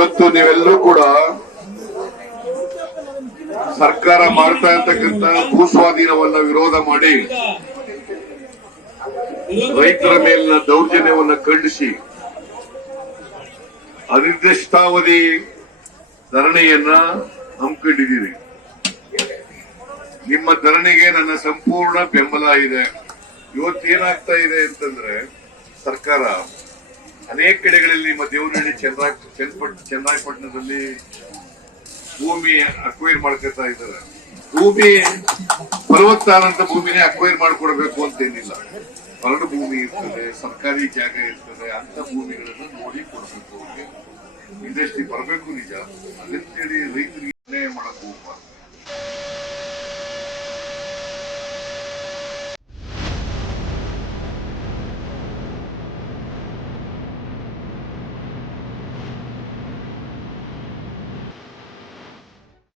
ಇವತ್ತು ನೀವೆಲ್ಲರೂ ಕೂಡ ಸರ್ಕಾರ ಮಾಡ್ತಾ ಇರ್ತಕ್ಕಂಥ ಭೂ ಸ್ವಾಧೀನವನ್ನ ವಿರೋಧ ಮಾಡಿ ರೈತರ ಮೇಲಿನ ದೌರ್ಜನ್ಯವನ್ನ ಖಂಡಿಸಿ ಅನಿರ್ದಿಷ್ಟಾವಧಿ ಧರಣಿಯನ್ನ ಹಮ್ಮಿಕೊಂಡಿದ್ದೀರಿ. ನಿಮ್ಮ ಧರಣಿಗೆ ನನ್ನ ಸಂಪೂರ್ಣ ಬೆಂಬಲ ಇದೆ. ಇವತ್ತೇನಾಗ್ತಾ ಇದೆ ಅಂತಂದ್ರೆ ಸರ್ಕಾರ ಅನೇಕ ಕಡೆಗಳಲ್ಲಿ ನಿಮ್ಮ ದೇವನಹಳ್ಳಿ ಚನ್ನರಾಯಪಟ್ಟಣದಲ್ಲಿ ಭೂಮಿ ಅಕ್ವೈರ್ ಮಾಡ್ಕೊತಾ ಇದ್ದಾರೆ. ಭೂಮಿ ಫಲವತ್ತಾದಂತ ಭೂಮಿನೇ ಅಕ್ವೈರ್ ಮಾಡ್ಕೊಡ್ಬೇಕು ಅಂತೇನಿಲ್ಲ. ಹೊರಡು ಭೂಮಿ ಇರ್ತದೆ, ಸರ್ಕಾರಿ ಜಾಗ ಇರ್ತದೆ, ಅಂತ ಭೂಮಿಗಳನ್ನ ನೋಡಿ ಕೊಡ್ಬೇಕು. ಅವ್ರಿಗೆ ಇಂಡಸ್ಟ್ರಿ ಬರಬೇಕು ನಿಜ, ಅದಕ್ಕೇಳಿ ರೈತರಿಗೆ ಅನ್ಯಾಯ ಮಾಡಕ್ ಹೋಗ್ಬಾರ್ದು.